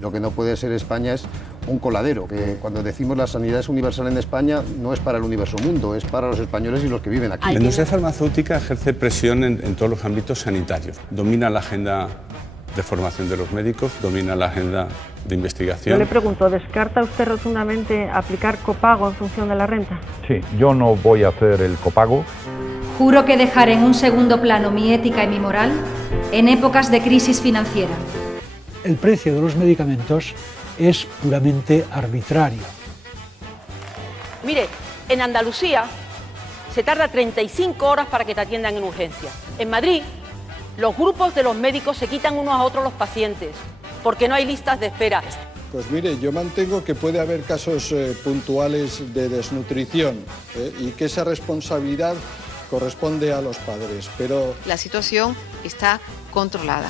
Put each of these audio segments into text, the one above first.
Lo que no puede ser España es un coladero, que cuando decimos la sanidad es universal en España no es para el universo mundo, es para los españoles y los que viven aquí. La industria farmacéutica ejerce presión en todos los ámbitos sanitarios. Domina la agenda de formación de los médicos, domina la agenda de investigación. Yo le pregunto, ¿descarta usted rotundamente aplicar copago en función de la renta? Sí, yo no voy a hacer el copago. Juro que dejaré en un segundo plano mi ética y mi moral en épocas de crisis financiera. El precio de los medicamentos es puramente arbitrario. Mire, en Andalucía se tarda 35 horas para que te atiendan en urgencia. En Madrid, los grupos de los médicos se quitan unos a otros los pacientes, porque no hay listas de espera. Pues mire, yo mantengo que puede haber casos puntuales de desnutrición y que esa responsabilidad corresponde a los padres, pero... La situación está controlada.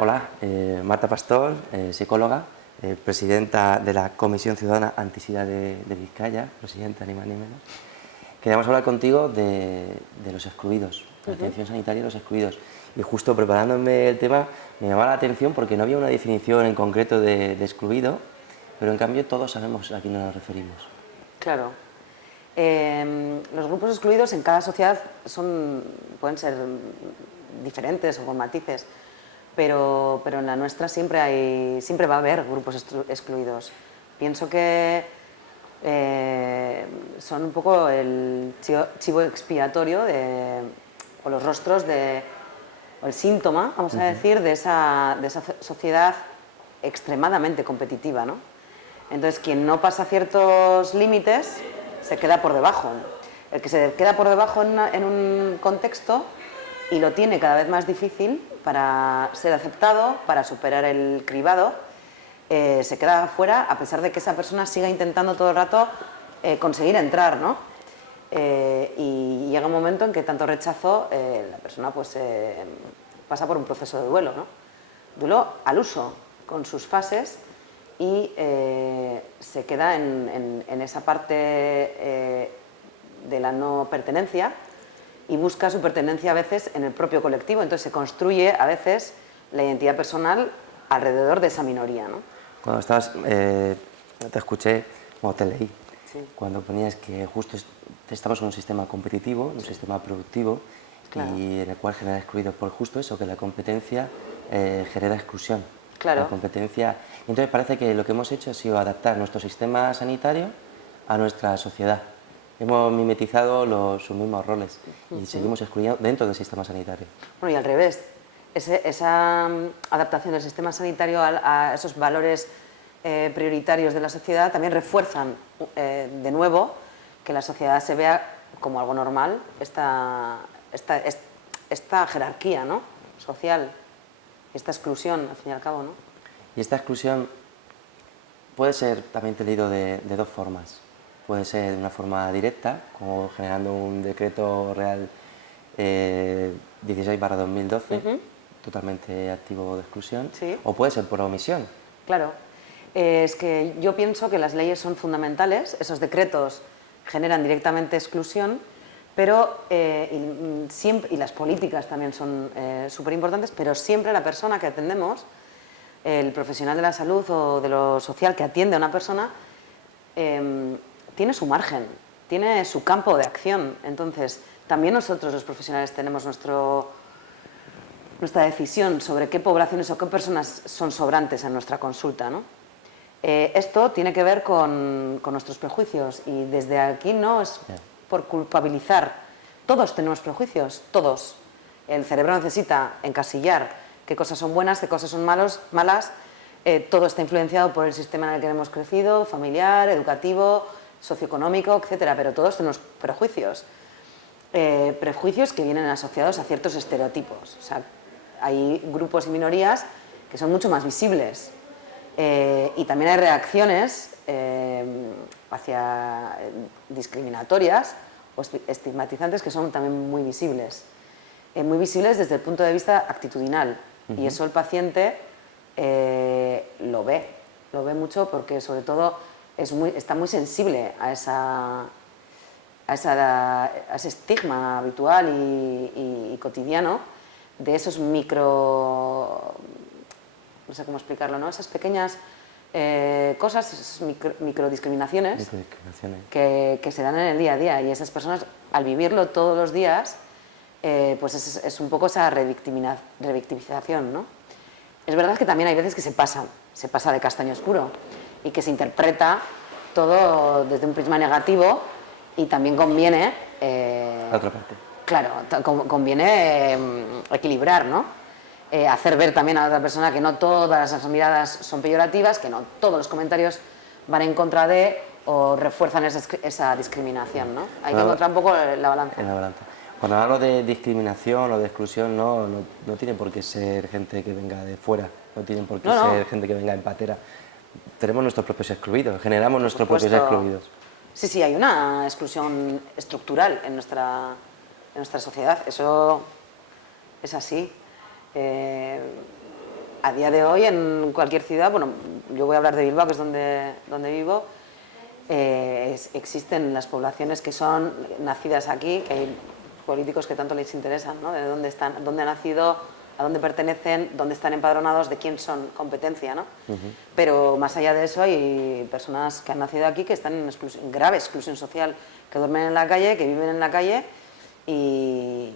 Hola, Marta Pastor, psicóloga, presidenta de la Comisión Ciudadana Antisida de Vizcaya, presidenta ni más ni menos. Queríamos hablar contigo de los excluidos, la atención sanitaria de los excluidos. Y justo preparándome el tema me llamaba la atención porque no había una definición en concreto de excluido, pero en cambio todos sabemos a quién nos referimos. Claro. Los grupos excluidos en cada sociedad pueden ser diferentes o con matices. Pero en la nuestra siempre va a haber grupos excluidos. Pienso que son un poco el chivo expiatorio o los rostros o el síntoma, vamos a decir, de esa sociedad extremadamente competitiva, ¿no? Entonces, quien no pasa ciertos límites se queda por debajo. El que se queda por debajo en un contexto y lo tiene cada vez más difícil para ser aceptado, para superar el cribado, se queda fuera a pesar de que esa persona siga intentando todo el rato conseguir entrar, ¿no? Y llega un momento en que tanto rechazo, la persona pues pasa por un proceso de duelo, ¿no? Duelo al uso, con sus fases, y se queda en esa parte de la no pertenencia, y busca su pertenencia a veces en el propio colectivo. Entonces se construye a veces la identidad personal alrededor de esa minoría, ¿no? Cuando estabas, te escuché, o te leí, sí, cuando ponías que justo estamos en un sistema competitivo, en un sistema productivo, claro, y en el cual genera excluido por justo eso, que la competencia genera exclusión. Claro. La competencia. Entonces parece que lo que hemos hecho ha sido adaptar nuestro sistema sanitario a nuestra sociedad. Hemos mimetizado sus mismos roles y seguimos excluyendo dentro del sistema sanitario. Bueno, y al revés, esa adaptación del sistema sanitario a esos valores prioritarios de la sociedad también refuerzan de nuevo que la sociedad se vea como algo normal, esta jerarquía, ¿no?, social, esta exclusión, al fin y al cabo, ¿no? Y esta exclusión puede ser también entendido de dos formas. Puede ser de una forma directa, como generando un decreto real 16/2012, totalmente activo de exclusión, sí, o puede ser por omisión. Claro, es que yo pienso que las leyes son fundamentales, esos decretos generan directamente exclusión, pero, y las políticas también son súper importantes, pero siempre la persona que atendemos, el profesional de la salud o de lo social que atiende a una persona, tiene su margen, tiene su campo de acción. Entonces, también nosotros los profesionales tenemos nuestra decisión sobre qué poblaciones o qué personas son sobrantes en nuestra consulta, ¿no? Esto tiene que ver con nuestros prejuicios, y desde aquí no es por culpabilizar. Todos tenemos prejuicios, todos. El cerebro necesita encasillar qué cosas son buenas, qué cosas son malas. Todo está influenciado por el sistema en el que hemos crecido, familiar, educativo, socioeconómico, etcétera, pero todos tenemos prejuicios. Prejuicios que vienen asociados a ciertos estereotipos. O sea, hay grupos y minorías que son mucho más visibles Y también hay reacciones discriminatorias o estigmatizantes que son también muy visibles. Muy visibles desde el punto de vista actitudinal. Y eso el paciente lo ve mucho porque sobre todo está muy sensible a ese estigma habitual y cotidiano de esos no sé cómo explicarlo, ¿no? Esas pequeñas cosas, esas microdiscriminaciones que se dan en el día a día, y esas personas al vivirlo todos los días pues es un poco esa revictimización, ¿no? Es verdad que también hay veces que se pasa de castaño oscuro y que se interpreta todo desde un prisma negativo, y también conviene La otra parte. claro, conviene equilibrar, ¿no? Hacer ver también a la otra persona que no todas las miradas son peyorativas, que no todos los comentarios van en contra de o refuerzan esa discriminación, ¿no? Hay que encontrar un poco la balanza. En la balanza. Cuando hablamos de discriminación o de exclusión, no tiene por qué ser gente que venga de fuera, no tienen por qué ser gente que venga en patera. Tenemos nuestros propios excluidos, generamos nuestros propios excluidos. Sí, hay una exclusión estructural en nuestra sociedad, eso es así. A día de hoy en cualquier ciudad, bueno, yo voy a hablar de Bilbao, que es donde vivo, existen las poblaciones que son nacidas aquí, que hay políticos que tanto les interesan, ¿no? De dónde están, dónde han nacido, a dónde pertenecen, dónde están empadronados, de quién son competencia, ¿no? Pero más allá de eso hay personas que han nacido aquí que están en grave exclusión social, que duermen en la calle, que viven en la calle y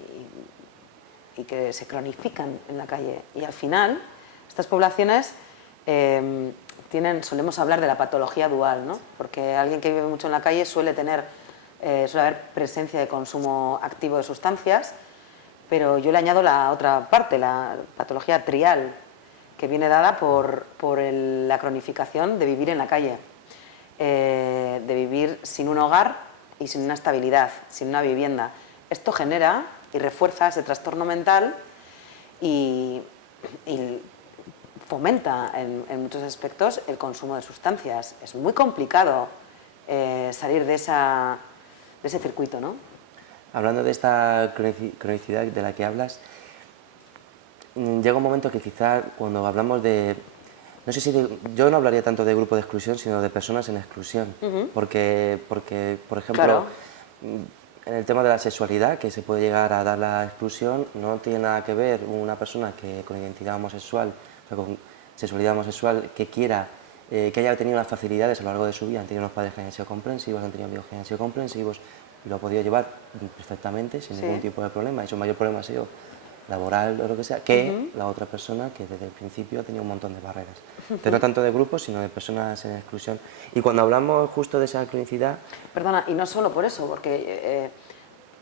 que se cronifican en la calle. Y al final, estas poblaciones solemos hablar de la patología dual, ¿no? Porque alguien que vive mucho en la calle suele haber presencia de consumo activo de sustancias, pero yo le añado la otra parte, la patología trial, que viene dada por la cronificación de vivir en la calle, de vivir sin un hogar y sin una estabilidad, sin una vivienda. Esto genera y refuerza ese trastorno mental y fomenta en muchos aspectos el consumo de sustancias. Es muy complicado salir de ese circuito, ¿no? Hablando de esta cronicidad de la que hablas, llega un momento que quizá cuando hablamos de... No sé si yo no hablaría tanto de grupo de exclusión, sino de personas en exclusión. Porque, por ejemplo, en el tema de la sexualidad, que se puede llegar a dar la exclusión, no tiene nada que ver una persona con identidad homosexual, o sea, con sexualidad homosexual, que quiera, que haya tenido unas facilidades a lo largo de su vida, han tenido unos padres que hayan sido comprensivos, han tenido amigos que hayan sido comprensivos, y lo ha podido llevar perfectamente, sin ningún tipo de problema, y su mayor problema ha sido laboral o lo que sea, que la otra persona que desde el principio ha tenido un montón de barreras. Entonces, no tanto de grupos, sino de personas en exclusión. Y cuando hablamos justo de esa cronicidad... Perdona, y no solo por eso, porque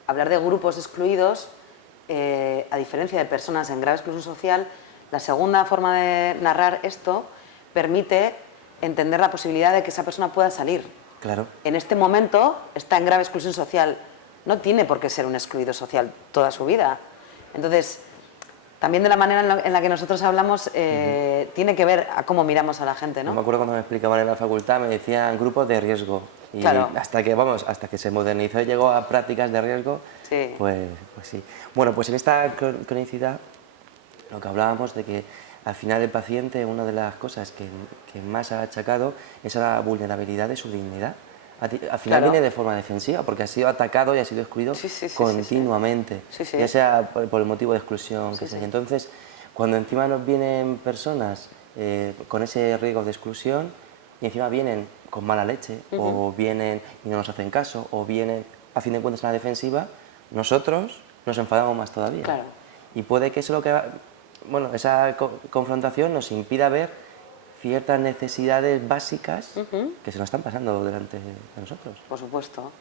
hablar de grupos excluidos, a diferencia de personas en grave exclusión social, la segunda forma de narrar esto permite entender la posibilidad de que esa persona pueda salir. Claro. En este momento está en grave exclusión social, no tiene por qué ser un excluido social toda su vida. Entonces, también de la manera en la que nosotros hablamos tiene que ver a cómo miramos a la gente, ¿no? Yo me acuerdo cuando me explicaban en la facultad, me decían grupos de riesgo. Y hasta que se modernizó y llegó a prácticas de riesgo, pues sí. Bueno, pues en esta cronicidad, lo que hablábamos de que al final el paciente, una de las cosas que más ha achacado es a la vulnerabilidad de su dignidad. Al final viene de forma defensiva, porque ha sido atacado y ha sido excluido continuamente, ya sea por el motivo de exclusión que sea. Entonces, cuando encima nos vienen personas con ese riesgo de exclusión y encima vienen con mala leche, o vienen y no nos hacen caso, o vienen a fin de cuentas a la defensiva, nosotros nos enfadamos más todavía. Claro. Y puede que eso lo que esa confrontación nos impida ver ciertas necesidades básicas que se nos están pasando delante de nosotros. Por supuesto.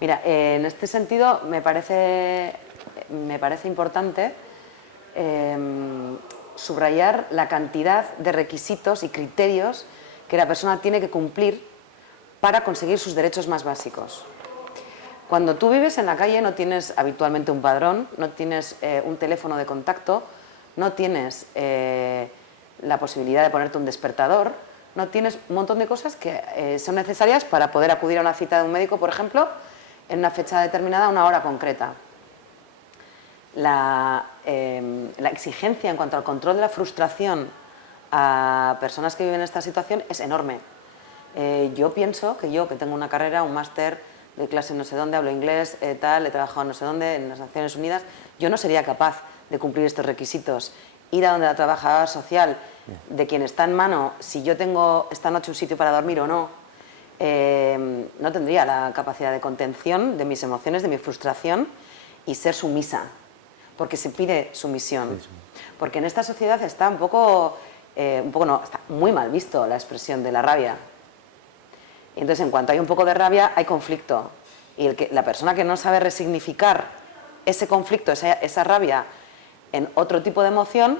Mira, en este sentido me parece importante subrayar la cantidad de requisitos y criterios que la persona tiene que cumplir para conseguir sus derechos más básicos. Cuando tú vives en la calle no tienes habitualmente un padrón, no tienes un teléfono de contacto, no tienes la posibilidad de ponerte un despertador, no tienes un montón de cosas que son necesarias para poder acudir a una cita de un médico, por ejemplo, en una fecha determinada, a una hora concreta. La exigencia en cuanto al control de la frustración a personas que viven en esta situación es enorme. Yo pienso que yo, que tengo una carrera, un máster, doy clase no sé dónde, hablo inglés, tal, he trabajado no sé dónde, en las Naciones Unidas, yo no sería capaz de cumplir estos requisitos. Ir a donde la trabajadora social, de quien está en mano, si yo tengo esta noche un sitio para dormir o no, no tendría la capacidad de contención de mis emociones, de mi frustración, y ser sumisa, porque se pide sumisión. Porque en esta sociedad está está muy mal visto la expresión de la rabia. Y entonces, en cuanto hay un poco de rabia, hay conflicto. Y la persona que no sabe resignificar ese conflicto, esa rabia, en otro tipo de emoción,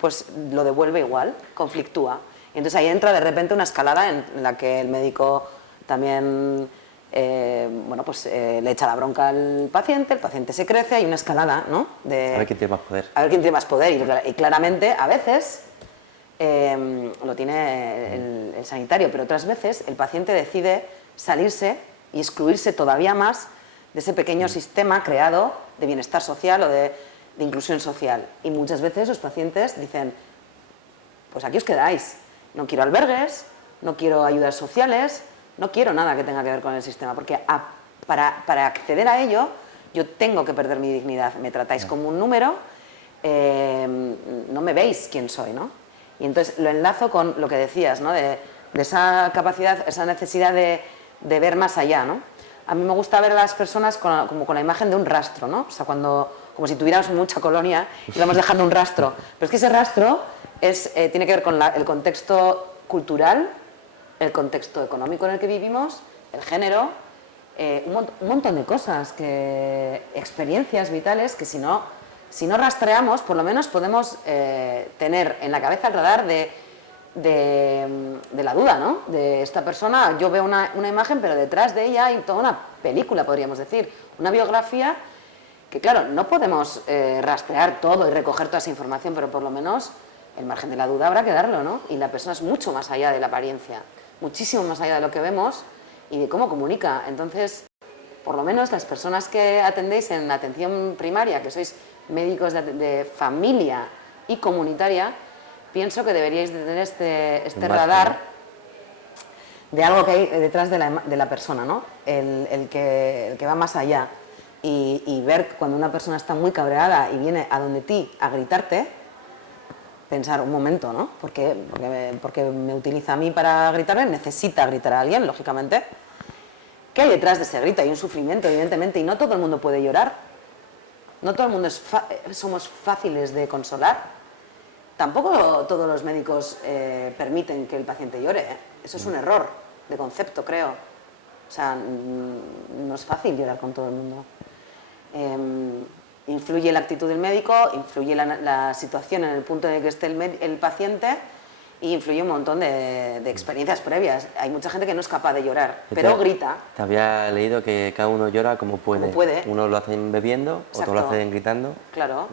pues lo devuelve igual, conflictúa. Y entonces ahí entra de repente una escalada en la que el médico también le echa la bronca al paciente, el paciente se crece, hay una escalada, ¿no? A ver quién tiene más poder. A ver quién tiene más poder. Y claramente, a veces, lo tiene el sanitario, pero otras veces el paciente decide salirse y excluirse todavía más de ese pequeño sistema creado de bienestar social o de inclusión social. Y muchas veces los pacientes dicen, pues aquí os quedáis, no quiero albergues, no quiero ayudas sociales, no quiero nada que tenga que ver con el sistema, porque para acceder a ello yo tengo que perder mi dignidad, me tratáis como un número, no me veis quién soy, ¿no? Y entonces lo enlazo con lo que decías, ¿no? De esa capacidad, esa necesidad de ver más allá, ¿no? A mí me gusta ver a las personas como con la imagen de un rastro, ¿no? O sea, como si tuviéramos mucha colonia y vamos dejando un rastro. Pero es que ese rastro tiene que ver con el contexto cultural, el contexto económico en el que vivimos, el género, un montón de cosas, experiencias vitales que si no rastreamos, por lo menos podemos tener en la cabeza el radar de la duda, ¿no? De esta persona, yo veo una imagen, pero detrás de ella hay toda una película, podríamos decir, una biografía que, claro, no podemos rastrear todo y recoger toda esa información, pero por lo menos el margen de la duda habrá que darlo, ¿no? Y la persona es mucho más allá de la apariencia, muchísimo más allá de lo que vemos y de cómo comunica. Entonces, por lo menos las personas que atendéis en atención primaria, que sois médicos de familia y comunitaria, pienso que deberíais de tener este radar de algo que hay detrás de la persona, ¿no? El que va más allá. Y ver cuando una persona está muy cabreada y viene a donde ti a gritarte, pensar un momento, ¿no? Porque me utiliza a mí para gritarme, necesita gritar a alguien, lógicamente. ¿Qué hay detrás de ese grito? Hay un sufrimiento, evidentemente, y no todo el mundo puede llorar. No todo el mundo somos fáciles de consolar. Tampoco todos los médicos permiten que el paciente llore, ¿eh? Eso es un error de concepto, creo. O sea, no es fácil llorar con todo el mundo. Influye la actitud del médico, influye la situación en el punto en el que esté el paciente y influye un montón de experiencias previas. Hay mucha gente que no es capaz de llorar, pero grita. Te había leído que cada uno llora como puede. Como puede. Unos lo hacen bebiendo, Exacto. otros lo hacen gritando. Claro.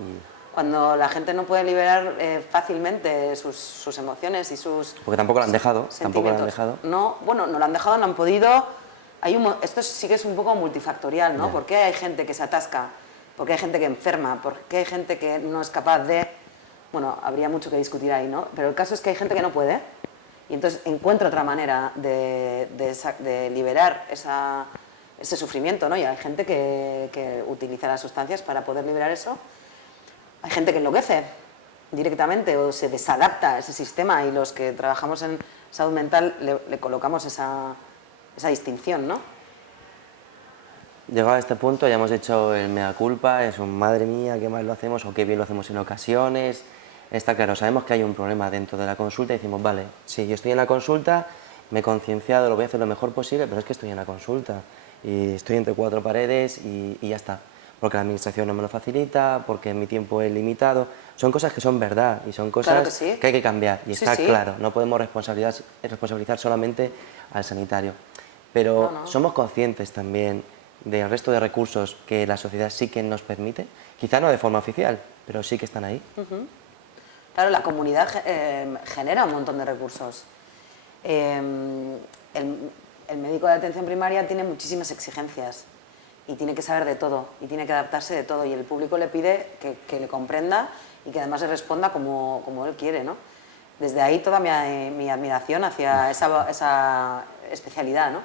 Cuando la gente no puede liberar fácilmente sus emociones y sus... Porque tampoco lo han dejado. Tampoco lo han dejado. No, bueno, no lo han dejado, no han podido. Esto sí que es un poco multifactorial, ¿no? ¿Por qué hay gente que se atasca? ¿Por qué hay gente que enferma? ¿Por qué hay gente que no es capaz de...? Bueno, habría mucho que discutir ahí, ¿no? Pero el caso es que hay gente que no puede y entonces encuentra otra manera de liberar ese sufrimiento, ¿no? Y hay gente que utiliza las sustancias para poder liberar eso. Hay gente que enloquece directamente o se desadapta a ese sistema y los que trabajamos en salud mental le colocamos esa distinción, ¿no? Llegado a este punto ya hemos hecho el mea culpa, es un madre mía, qué mal lo hacemos o qué bien lo hacemos en ocasiones. Está claro, sabemos que hay un problema dentro de la consulta y decimos, vale, sí, yo estoy en la consulta, me he concienciado, lo voy a hacer lo mejor posible, pero es que estoy en la consulta y estoy entre cuatro paredes y ya está. Porque la administración no me lo facilita, porque mi tiempo es limitado. Son cosas que son verdad y son cosas claro que, sí. que hay que cambiar. Y sí, está sí. claro, no podemos responsabilizar solamente al sanitario. Pero no. somos conscientes también del resto de recursos que la sociedad sí que nos permite. Quizá no de forma oficial, pero sí que están ahí. Claro, la comunidad genera un montón de recursos. El médico de atención primaria tiene muchísimas exigencias y tiene que saber de todo y tiene que adaptarse de todo, y el público le pide que le comprenda y que además le responda como él quiere, ¿no? Desde ahí toda mi admiración hacia esa especialidad, ¿no?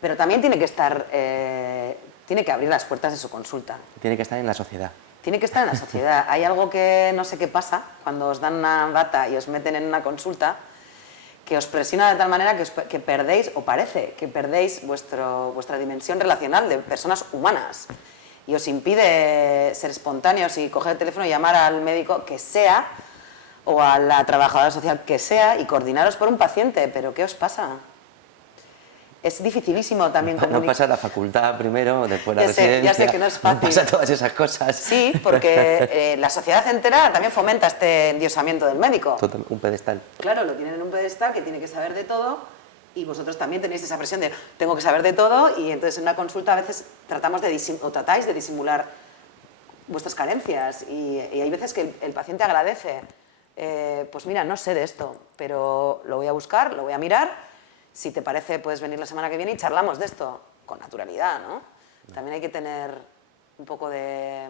Pero también tiene que estar, tiene que abrir las puertas de su consulta. Tiene que estar en la sociedad. Tiene que estar en la sociedad. Hay algo que no sé qué pasa cuando os dan una bata y os meten en una consulta, que os presiona de tal manera que perdéis, o parece que perdéis vuestra dimensión relacional de personas humanas, y os impide ser espontáneos y coger el teléfono y llamar al médico que sea, o a la trabajadora social que sea, y coordinaros por un paciente. ¿Pero qué os pasa? Es dificilísimo también No pasa la facultad primero, después la residencia. Ya sé que no es fácil. No pasa todas esas cosas. Sí, porque la sociedad entera también fomenta este endiosamiento del médico. Total, un pedestal. Claro, lo tienen en un pedestal que tiene que saber de todo, y vosotros también tenéis esa presión de tengo que saber de todo, y entonces en una consulta a veces tratáis de disimular vuestras carencias, y hay veces que el paciente agradece. Pues mira, no sé de esto, pero lo voy a buscar, lo voy a mirar. Si te parece, puedes venir la semana que viene y charlamos de esto con naturalidad, ¿no? También hay que tener un poco de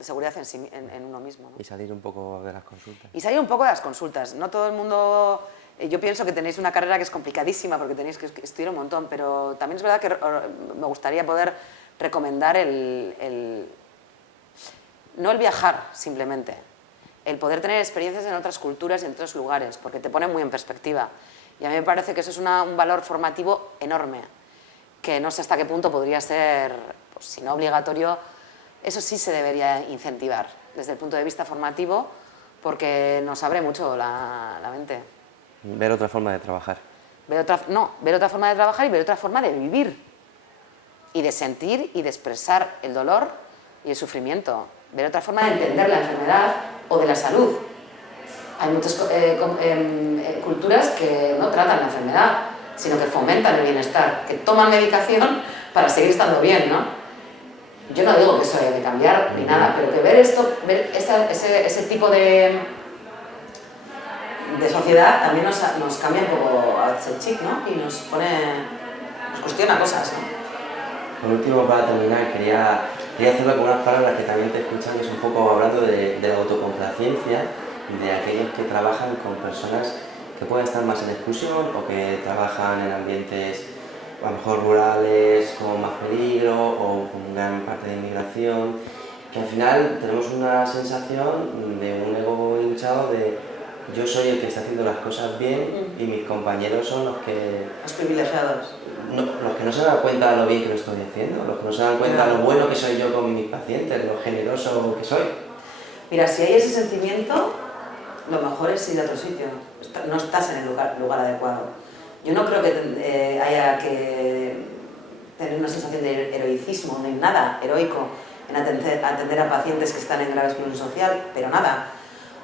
seguridad en uno mismo, ¿no? Y salir un poco de las consultas. Y salir un poco de las consultas. No todo el mundo... Yo pienso que tenéis una carrera que es complicadísima porque tenéis que estudiar un montón, pero también es verdad que me gustaría poder recomendar no el viajar simplemente, el poder tener experiencias en otras culturas y en otros lugares, porque te pone muy en perspectiva. Y a mí me parece que eso es un valor formativo enorme, que no sé hasta qué punto podría ser, pues, si no obligatorio, eso sí se debería incentivar desde el punto de vista formativo, porque nos abre mucho la mente. Ver otra forma de trabajar. Ver otra forma de trabajar y ver otra forma de vivir, y de sentir y de expresar el dolor y el sufrimiento. Ver otra forma de entender la enfermedad o de la salud. Hay muchas culturas que no tratan la enfermedad, sino que fomentan el bienestar, que toman medicación para seguir estando bien, ¿no? Yo no digo que eso haya que cambiar ni nada, pero que ver ese tipo de sociedad también nos cambia un poco a veces el chip, ¿no? Y nos cuestiona cosas, ¿no? Por último, para terminar, quería hacerlo con unas palabras que también te escuchan, que es un poco hablando de la autocomplacencia, de aquellos que trabajan con personas que pueden estar más en exclusión o que trabajan en ambientes a lo mejor rurales con más peligro o con gran parte de inmigración, que al final tenemos una sensación de un ego hinchado de yo soy el que está haciendo las cosas bien y mis compañeros son los que... Los privilegiados. No, los que no se dan cuenta de lo bien que lo estoy haciendo, los que no se dan cuenta de lo bueno que soy yo con mis pacientes, lo generoso que soy. Mira, si hay ese sentimiento, lo mejor es ir a otro sitio. No estás en el lugar adecuado. Yo no creo que haya que tener una sensación de heroicismo, no hay nada heroico en atender a pacientes que están en grave exclusión social, pero nada.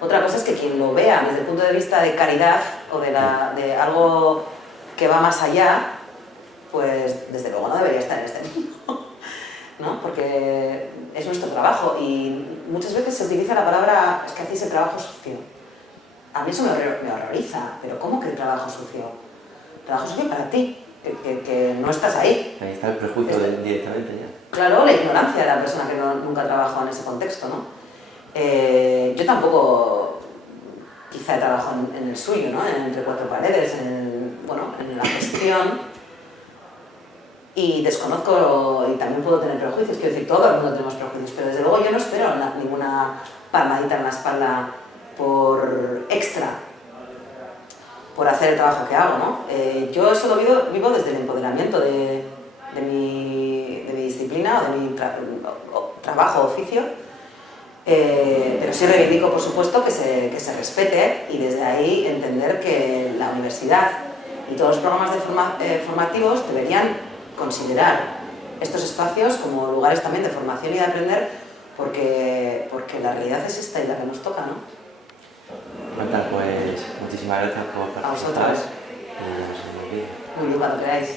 Otra cosa es que quien lo vea desde el punto de vista de caridad o de algo que va más allá, pues desde luego no debería estar en este mundo, ¿no? Porque es nuestro trabajo y muchas veces se utiliza la palabra, es que hacéis el trabajo sucio. A mí eso me horroriza, pero ¿cómo que el trabajo sucio? El trabajo sucio para ti, que no estás ahí. Ahí está el prejuicio directamente ya. Claro, la ignorancia de la persona que nunca ha trabajado en ese contexto, ¿no? Yo tampoco quizá he trabajado en el suyo, ¿no? Entre cuatro paredes, en la gestión, y desconozco y también puedo tener prejuicios, quiero decir, todo el mundo tenemos prejuicios, pero desde luego yo no espero ninguna palmadita en la espalda por extra, por hacer el trabajo que hago, ¿no? Yo eso lo vivo desde el empoderamiento de mi disciplina o de mi trabajo, oficio. Pero sí reivindico, por supuesto, que se respete y desde ahí entender que la universidad y todos los programas formativos deberían considerar estos espacios como lugares también de formación y de aprender, porque la realidad es esta y la que nos toca, ¿no? Marta, pues muchísimas gracias por participar. A vosotros. Y nos vemos. Muy bien, cuando queráis.